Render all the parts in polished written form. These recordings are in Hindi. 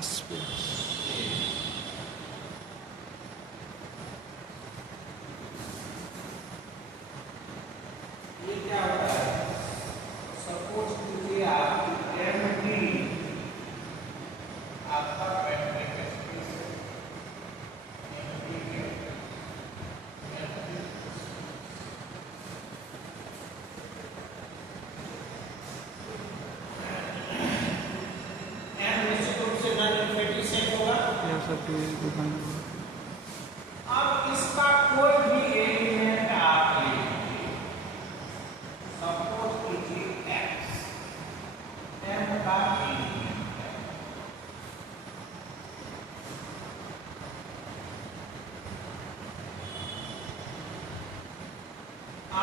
स्पेस ये क्या होता है? सपोज कीजिए आप एम आपका मैट्रिक स्पेस है, निश्चित रूप से नॉन इनफिनिटी सेट होगा। अब इसका कोई भी एलिमेंट आप लीजिए, सपोज कीजिए एक्स, एम का एलिमेंट है,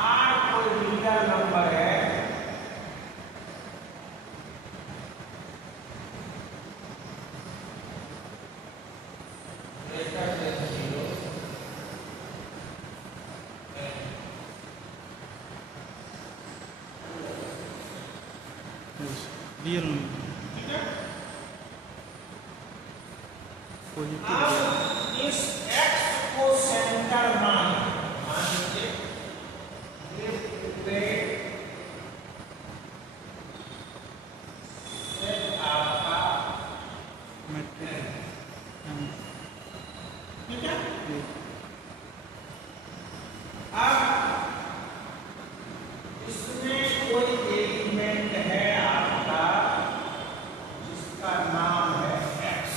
आर कोई रियल नंबर है, रियल ठीक है? पॉजिटिव अब इस एक्स को सेंटर मान लीजिए, ये सेट आपका मैट्रिक ठीक है? अब इसमें कोई एलिमेंट है आपका जिसका नाम है एक्स,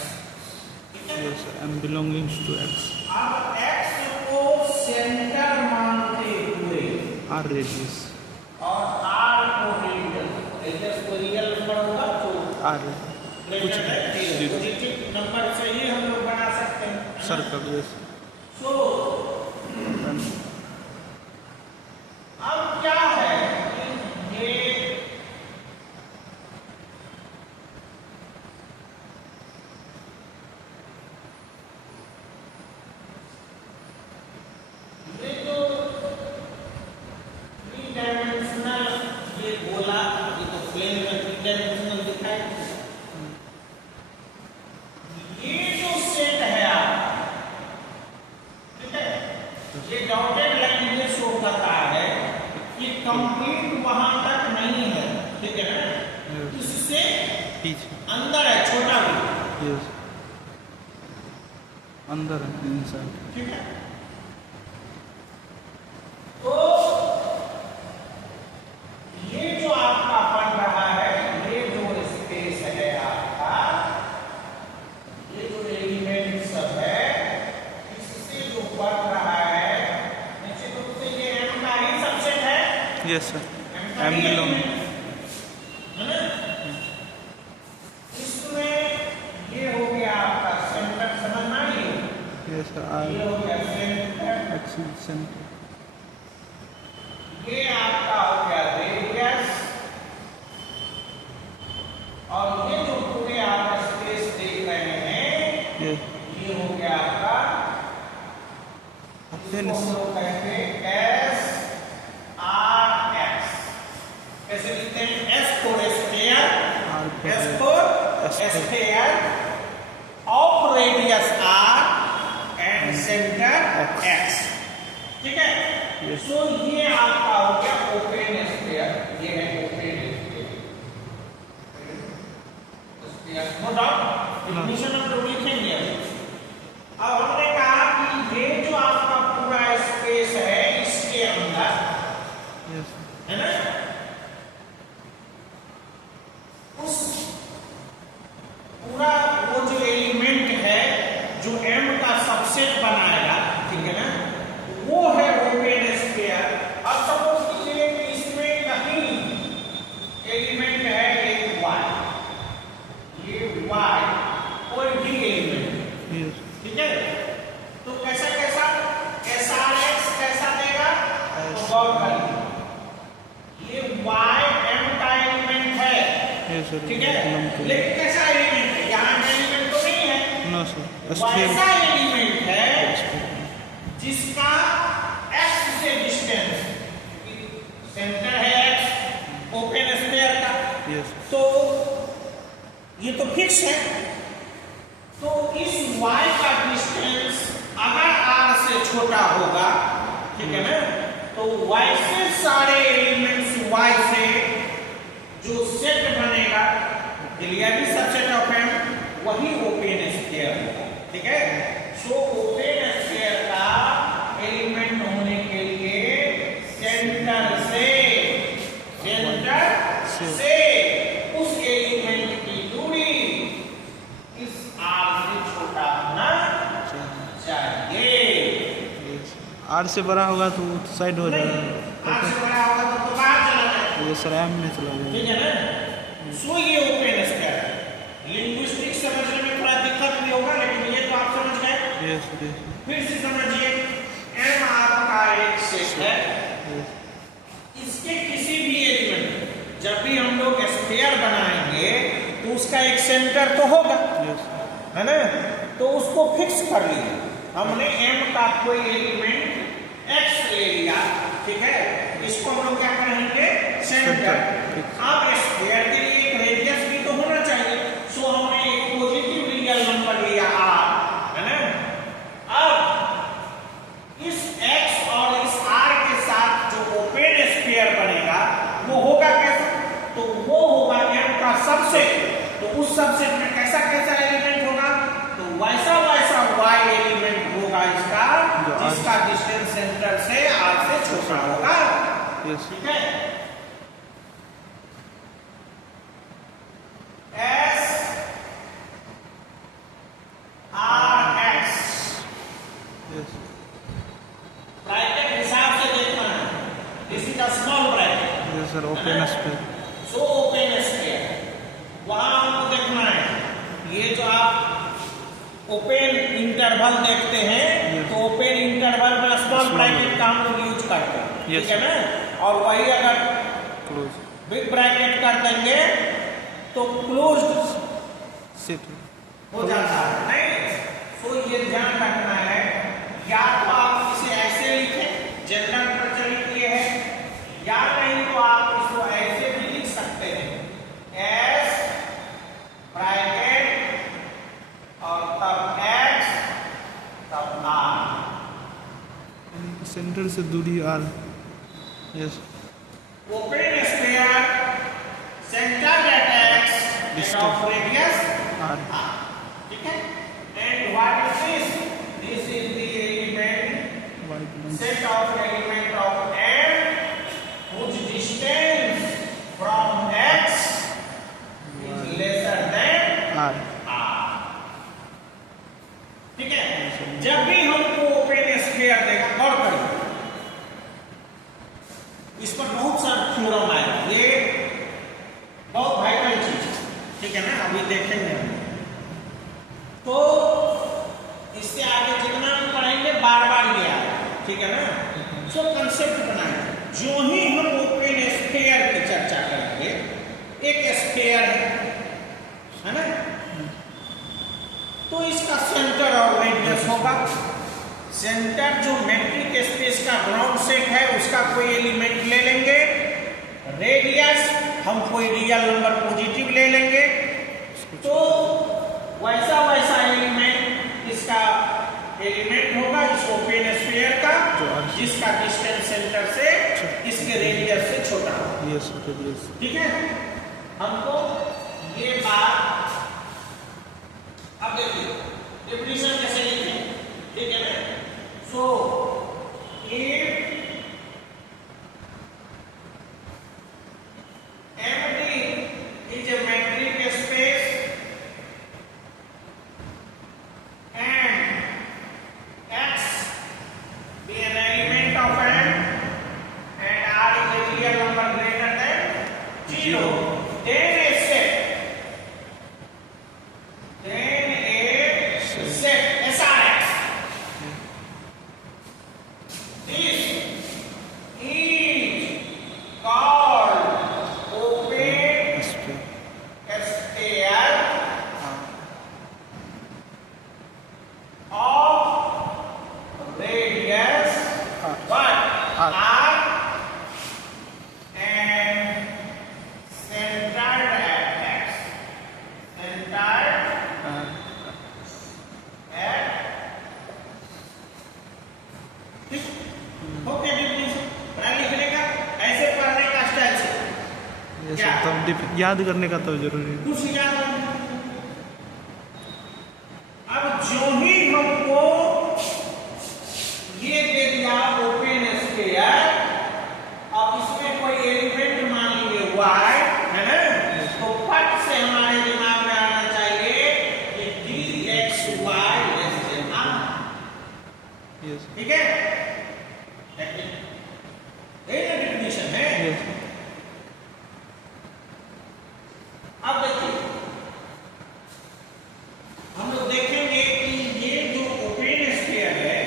ठीक है? Yes M belongings to X अब एक्स को सेंटर मानते हुए आर रेडियस और आर को रेडियस को रियल नंबर होगा तो आर कुछ पॉजिटिव नंबर से ही हम लोग बना सकते हैं सर्कल यस सो अब क्या है कि ये जो थ्री डायमेंशनल ये गोला, ये तो प्लेन में थ्री डायमेंशनल दिखाई, ये जो सेट है आप, ठीक है, ये डॉटेड लाइन ये शो करता है कि कंप्लीट वहां तक नहीं है, ठीक है ना? इससे पीछे अंदर है, छोटा भी, यस अंदर है इनसाइड ठीक है? तो ये जो आपका बन रहा है, ये जो स्पेस है आपका, ये जो एलिमेंट सब है, इससे जो बन रहा है, निश्चित रूप से ये एम का ही सबसेट है, यस सर एम का एम ही बिलोंग एलिमेंट है ना? इसमें ये हो गया आपका सेंटर, समझ में आई? यस ये आर हो गया सेंटर, एक्सिस सेंटर ये आपका हो गया रेडियस, और ये जो पूरे आप स्पेस देख रहे हैं, यस ये हो गया आपका, इसको हम लोग कहते हैं एस आर एक्स। कैसे लिखते हैं? S for sphere, S for sphere of radius R and centre X, ठीक है? सो ये आपका हो गया ओपन स्फीयर, ये है open sphere, no doubt definition हम लोग लिखेंगे। अब हमने कहा कि ये जो आपका पूरा स्पेस है, इसके अंदर यस है ना, उस पूरा वो जो एलिमेंट है जो एम का सबसेट बनाएगा, ठीक है ना, वो है ओपन स्फीयर। अब सपोज कीजिए कि इसमें कहीं एलिमेंट है एक वाई, ये वाई कोई भी एलिमेंट, यस ठीक है? तो कैसा कैसा एस आर एक्स कैसा देगा? तो गौर करिए, ये वाई एम का एलिमेंट है, यस सर ठीक है, लेकिन कैसा एलिमेंट है? यहाँ एलिमेंट तो नहीं है, नो सर वैसा एलिमेंट है जिसका एक्स से डिस्टेंस, सेंटर है एक्स ओपन स्फीयर का, यस तो ये तो फिक्स है, y का डिस्टेंस अगर r से छोटा होगा, ठीक है ना, तो y से सारे एलिमेंट्स y से जो सेट बनेगा, क्लियरली सबसेट ऑफ एम, वही ओपन स्फीयर होगा, ठीक है। सो ओपन स्फीयर का एलिमेंट होने के लिए सेंटर से उस एलिमेंट की दूरी इस r से छोटा होना चाहिए। आर से बड़ा होगा तो साइड हो जाएगा, r से बड़ा होगा तो बाहर चला जाएगा, ये सर एम में चला ठीक जाएगा। है ना। सो ये ओपन स्फीयर है। लिंग्विस्टिक समझने में थोड़ा दिक्कत भी होगा, लेकिन ये तो आप समझ गए। यस यस फिर से समझिए, एम आपका एक सेट है, इसके किसी भी एलिमेंट, जब भी हम लोग स्फीयर बनाएंगे तो उसका एक सेंटर तो होगा, यस है ना, तो उसको फिक्स कर लिए। हमने एम का कोई एलिमेंट एक्स ले लिया, ठीक है, इसको हम लोग क्या कहेंगे, सेंटर। अब स्फीयर के लिए एक रेडियस भी तो होना चाहिए, सो हमने एक पॉजिटिव रियल नंबर लिया r, है ना। अब इस x और इस r के साथ जो ओपन स्फीयर बनेगा वो होगा कैसा, तो वो होगा m का सबसेट। तो उस सबसेट में कैसा कैसा एलिमेंट होगा, तो वैसा y एलिमेंट होगा इसका, जिसका डिस्टेंस सेंटर से r से छोटा होगा, यस ठीक है। S R X yes bracket हिसाब से देखना है, this is a small bracket, yes sir open space so open sphere, वहां हमको देखना है। ये जो आप ओपन इंटरवल देखते हैं, तो ओपन इंटरवल में स्मॉल ब्रैकेट का हम लोग यूज करते हैं, ठीक है ना। और वही अगर क्लोज बिग ब्रैकेट कर देंगे तो क्लोज्ड सेट हो जाता है, नहीं। सो ये ध्यान रखना है, या तो आप इसे ऐसे लिखें, जनरल प्रचलित ये है, या नहीं तो आप इसको ऐसे भी लिख सकते हैं, एस ब्रैकेट और तब एक्स तब आर। सेंटर से दूरी R, yes open sphere, centre at X and of radius R, r, ठीक है। And what is this, this is the element वाइट set of element of m whose distance from x is lesser than R, r, ठीक है। जब भी हमको ओपन स्फीयर देगा, गौर करिए, इस पर बहुत सारा थ्योरम आएगा, ये बहुत वाइटल चीज है, ठीक है ना, अभी देखेंगे हम। तो इससे आगे जितना हम पढ़ेंगे बार बार ये आएगा, ठीक है ना। सो कंसेप्ट बनाए, जो ही हम ओपन स्फीयर की चर्चा करेंगे, एक स्फीयर है ना, तो इसका सेंटर और रेडियस होगा। सेंटर जो मेट्रिक स्पेस का ग्राउंड सेट है उसका कोई एलिमेंट ले लेंगे, रेडियस हम कोई रियल नंबर पॉजिटिव ले लेंगे, तो वैसा वैसा एलिमेंट इसका एलिमेंट होगा इस ओपन स्फीयर का, जिसका डिस्टेंस सेंटर से इसके रेडियस से छोटा होगा, यस यस ठीक है। हमको ये बात, अब देखिए डेफिनेशन कैसे लिखें, ठीक है ना। So if MD is a metric space and X be an element of M and R is a real number greater than 0, then a set SRX. This is called open sphere of radius what? R and centered at X. Centered yes क्या? तब याद करने का तब जरूरी है। कुछ याद नहीं। अब जो ही हमको ये दे दिया ओपन स्फीयर, अब इसमें कोई एलिमेंट मान लीजिए y है ना, तो फट से हमारे दिमाग में आना चाहिए कि dxy less than r। Yes ठीक है, ये डेफिनेशन है। यस अब देखिए, हम लोग देखेंगे कि ये जो ओपन स्फीयर है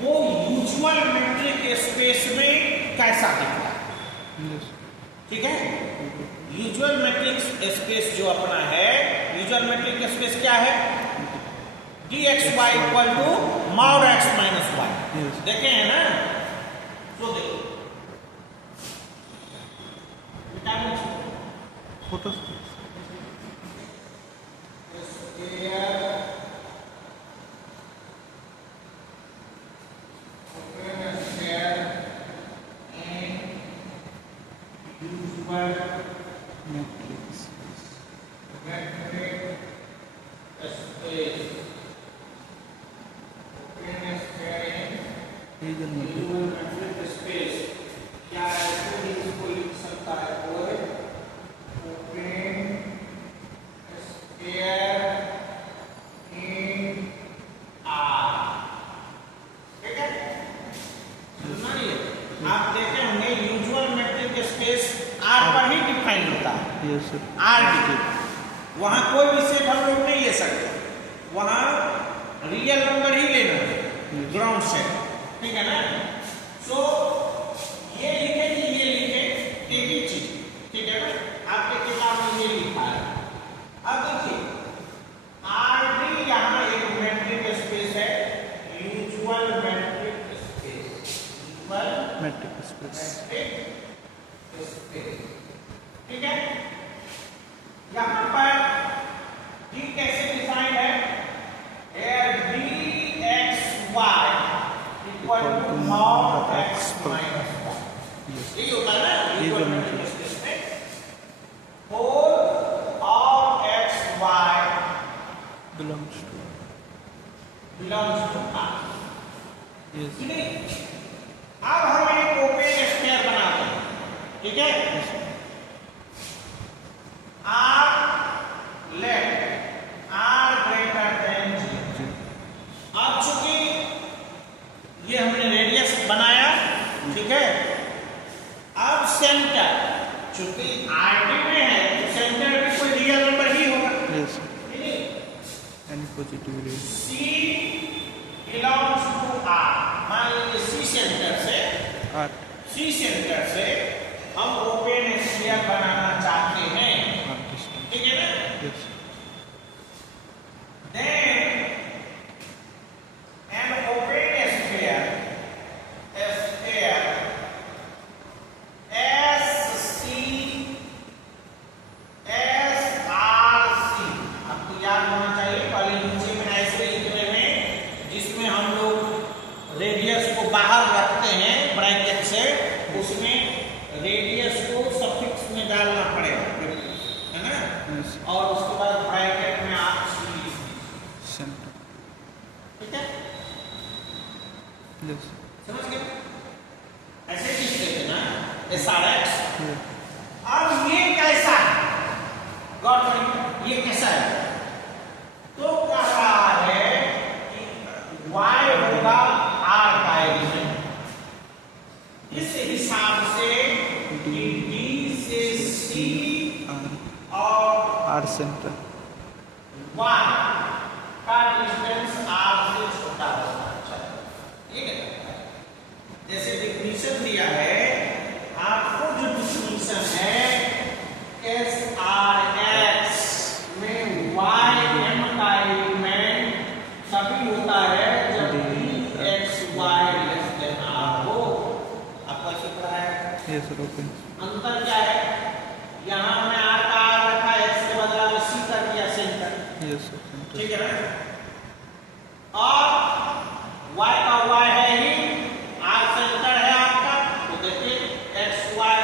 वो यूजुअल मेट्रिक स्पेस में कैसा दिखता है। यस ठीक है, यूजुअल मैट्रिक्स स्पेस जो अपना है, यूजुअल मैट्रिक स्पेस क्या है? dxy equal to mod x minus y। Yes. देखे हैं ना? तो देखो फोटो मैट्रिक्स रीजन मैट्रिक्स आप देखे होंगे यूजुअल मैट्रिक स्पेस R पर ही डिफाइन होता है। यस सर R वहां कोई भी सेट हम लोग नहीं ले सकते, वहां रियल नंबर ही लेना है, ग्राउंड सेट। ठीक है ना? सो ये लिखे कि ये लिखे एक ही चीज। ठीक है ना? आपके किताब में ये लिखा है। अब देखिए R यहाँ एक मैट्रिक स्पेस है, usual metric space, usual metric space ठीक है। यहां पर d कैसे डिफाइंड है? dxy equal to mod x minus y। यही होता है ना यूजुअल मैट्रिक स्पेस में, whole of xy belongs to R। Yes अब हम एक ओपन स्फीयर बनाते हैं। ठीक है, R left R greater than 0। अब चूंकि ये हमने रेडियस बनाया, ठीक है, अब सेंटर चूंकि RD में है तो सेंटर भी कोई रियल नंबर ही होगा। Yes any positive reason C belongs to R। मान लीजिए C सेंटर से हम ओपन स्फीयर बनाना चाहते हैं। ठीक है ना? Yes Then an open sphere SRC, आपको याद होना चाहिए पहले नीचे में ऐसे लिखने में, जिसमें हम लोग रेडियस को बाहर रखते हैं ब्रैकेट से, उसमें रेडियस को सफिक्स में डालना पड़ेगा, है ना? यस और उसके बाद ब्रैकेट में आप C लिख दीजिए। सेंटर ठीक है, यस समझ गए? ऐसे लिखते थे ना SRX। अब ये कैसा है? गौर करिए, ये कैसा है? तो कह रहा है कि y होगा R का एलिमेंट, इस हिसाब से कि D से C और आर सेंटर y का डिस्टेंस R से छोटा होना चाहिए। ठीक है, जैसे डिफिनीशन दिया है, आपको जो डिफिनीशन है SRX में ym का एलिमेंट तभी होता है जब dxy लेस देन R हो। आपका सूत्र है, यस ओपन अंतर क्या है? यहाँ हमने R का R रखा है, x के बदला में C कर दिया सेंटर। यस सेंटर ठीक है ना? और y का y है ही, R सेंटर है आपका, तो देखिए xy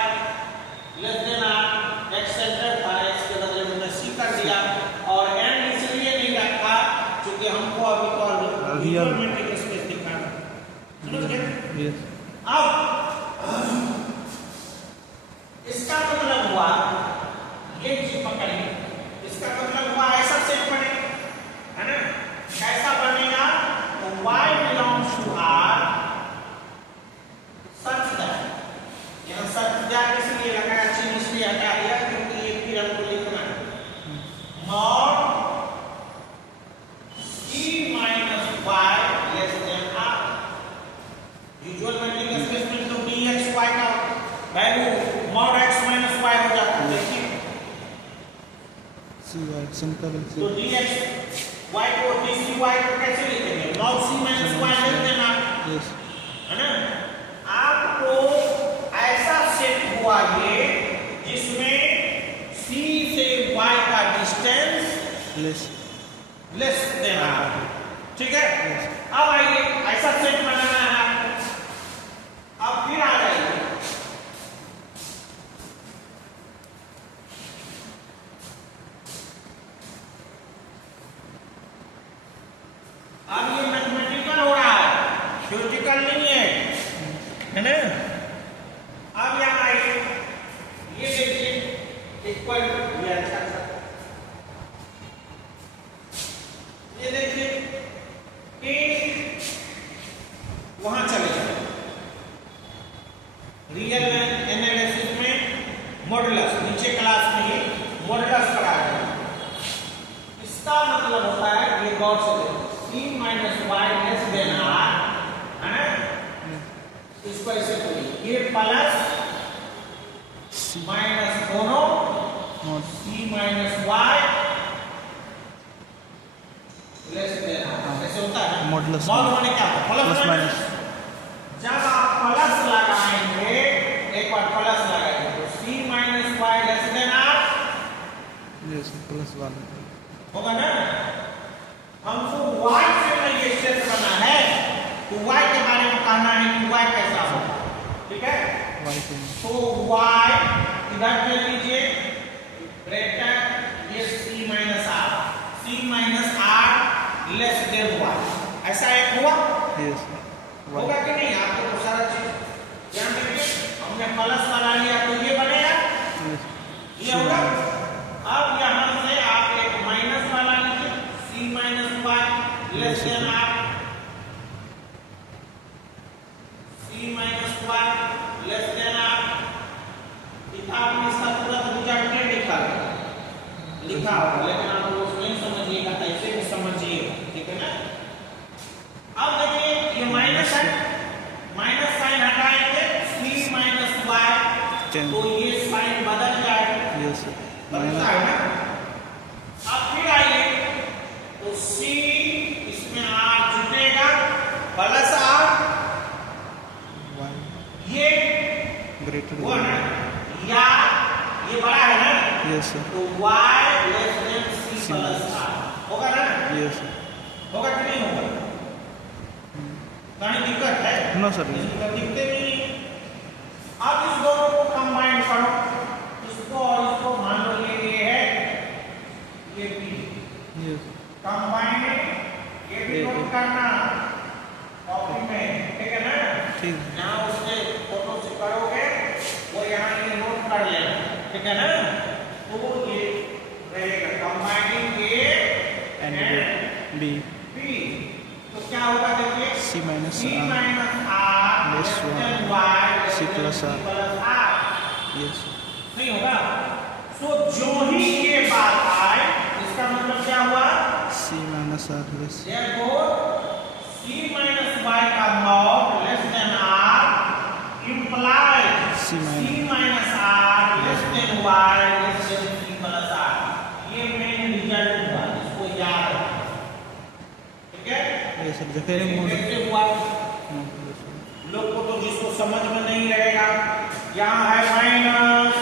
लेस देन R। यहाँ सब्जेक्ट इसलिए लगाया, चिन्ह इसलिए हटा दिया क्योंकि ये फिर हमको लिखना है mod c minus y less than r। Usual matrix space में तो dxy का value mod x minus y हो जाता है। देखिए सी वाई सिंपल तो dx y को dcy को कैसे लिखेंगे? Mod c minus y less than r, yes है ना। आपको ऐसा सेट हुआ ये जिसमें c से y का डिस्टेंस लेस देन r, ठीक है। अब आइए ऐसा सेट बनाना है आपको। अब फिर आ जाइए अब ये मैथमेटिकल हो रहा है, थ्योरेटिकल नहीं है ना। अब यहाँ आइए, ये देखिए इक्वल ये अच्छा सा, ये देखिए कि वहां चले जाए रियल एनालिसिस में मॉडुलस, नीचे क्लास में ही मॉडुलस कराया गया। इसका मतलब होता है ये गौर से देखो c minus y less than r, है ना। इसको ऐसे करिए, ये प्लस माइनस दोनों c minus y less than r, ऐसे होता है। मॉडुलस मॉड होने क्या होता है? Plus minus. जब आप प्लस लगाएंगे, एक बार प्लस लगाएंगे तो c minus y less than r yes plus 1 होगा ना। हमको y से ये सेट करना है तो y के बारे में कहना है कि y कैसा होगा, ठीक है। वाई के तो y इधर ले लीजिए ब्रैकेट ये c minus r less than y, ऐसा एक हुआ। यस होगा कि नहीं? आपको तो सारा चीज ध्यान रखिए। हमने प्लस लगा लिया तो ये बनेगा, ये होगा। अब यहां से आप एक माइनस वाला लीजिए c minus y less than r, c minus y less than r। आपने इसका पूरा रिजल्ट लिखा होगा, लेकिन आप लोग नहीं समझिएगा, ऐसे भी समझिए, ठीक है ना। अब देखिए ये माइनस है, माइनस साइन हटाएंगे c minus y तो ये साइन बदल जाएगा, यस बदलता है ना। अब फिर आइए तो c इसमें r जुटेगा प्लस r, वाई ये ग्रेटर हुआ ना, या ये बड़ा है ना, यस तो y less than c plus r होगा ना। यस होगा कि नहीं होगा? कहीं दिक्कत है? नो सर दिखते नहीं। अब इस दोनों को कंबाइन करो, इसको और इसको मान लो ये है ये b, यस कंबाइन ये भी नोट करना कॉपी में, ठीक है ना। ठीक यहाँ उससे फोटो से करोगे वो यहाँ ये नोट कर लेना, ठीक है ना। तो ये रहेगा combining a and B b, तो क्या होगा देखिए c minus c r minus r less less than one y c plus r yes नहीं होगा। सो जो ही ये बात आए इसका मतलब क्या हुआ? c minus r less therefore c minus y का mod less than r implies c c minus r less than y less than c plus r। ये मेन रिजल्ट हुआ, इसको याद रखना, ठीक है। यस सर जैसे कैसे हुआ? लोग को तो जिसको समझ में नहीं रहेगा, यहाँ है माइनस,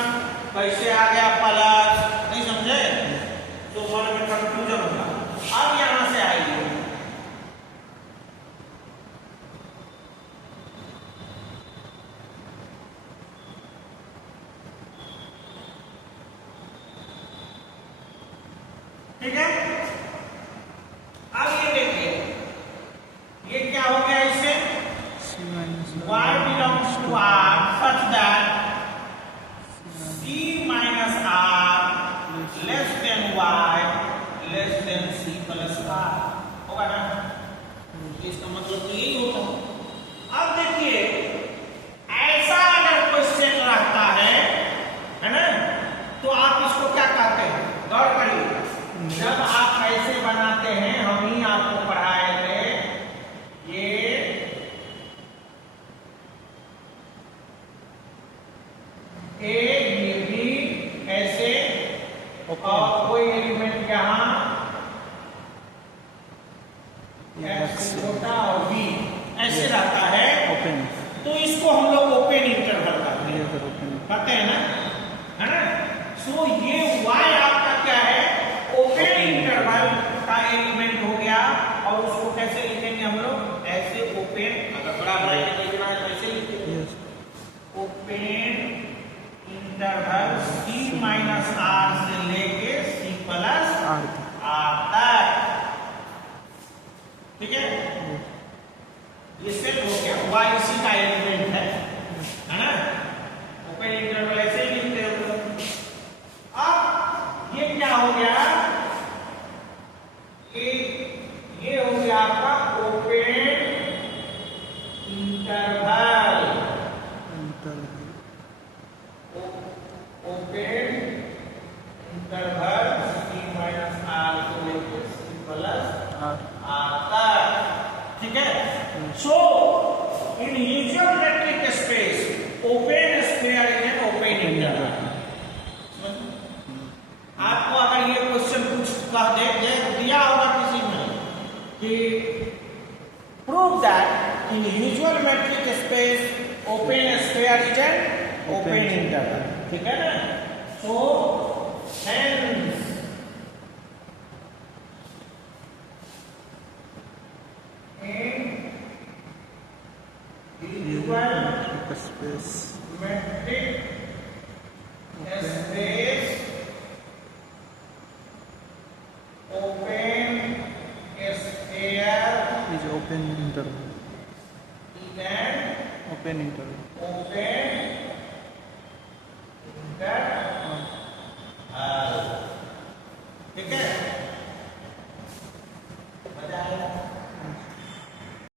कैसे आ गया प्लस, नहीं समझे तो मन में कंफ्यूजन होगा। अब यहाँ से आइए ठीक है। अब ये देखिए ये क्या हो गया, इससे c minus y belongs to r such that c minus r less than y less than c plus r होगा ना। इसका मतलब तो यही होता है। अब देखिए ऐसा अगर क्वेश्चन ए ये बी ऐसे ओके और कोई एलिमेंट यहाँ ये F X से छोटा और बी ऐसे रहता है, ओपन तो इसको हम लोग ओपन इंटरवल कहते ये हैं, इधर ओपन कहते हैं ना, है ना। सो ये y आपका क्या है, ओपन इंटरवल का एलिमेंट हो गया, और उसको कैसे लिखेंगे हम लोग, ऐसे ओपन, अगर बड़ा ब्रैकेट लिखना है तो ऐसे लिखेंगे, yes open interval c minus r से लेके c प्लस आर r तक, ठीक है। ये सेट हो गया, y इसी का एलिमेंट है ना। ओपन इंटरवल ऐसे ही लिखते हो। अब ये क्या हो गया, ये हो गया आपका open interval, open interval c minus r को लेकर c प्लस r तक, ठीक है। So in usual metric space open square is an open interval. आपको अगर ये क्वेश्चन कह दे दिया होगा किसी में कि prove that in usual metric space open square is an open interval, ठीक है ना। So hence space metric space open sphere is open interval is an open interval open interval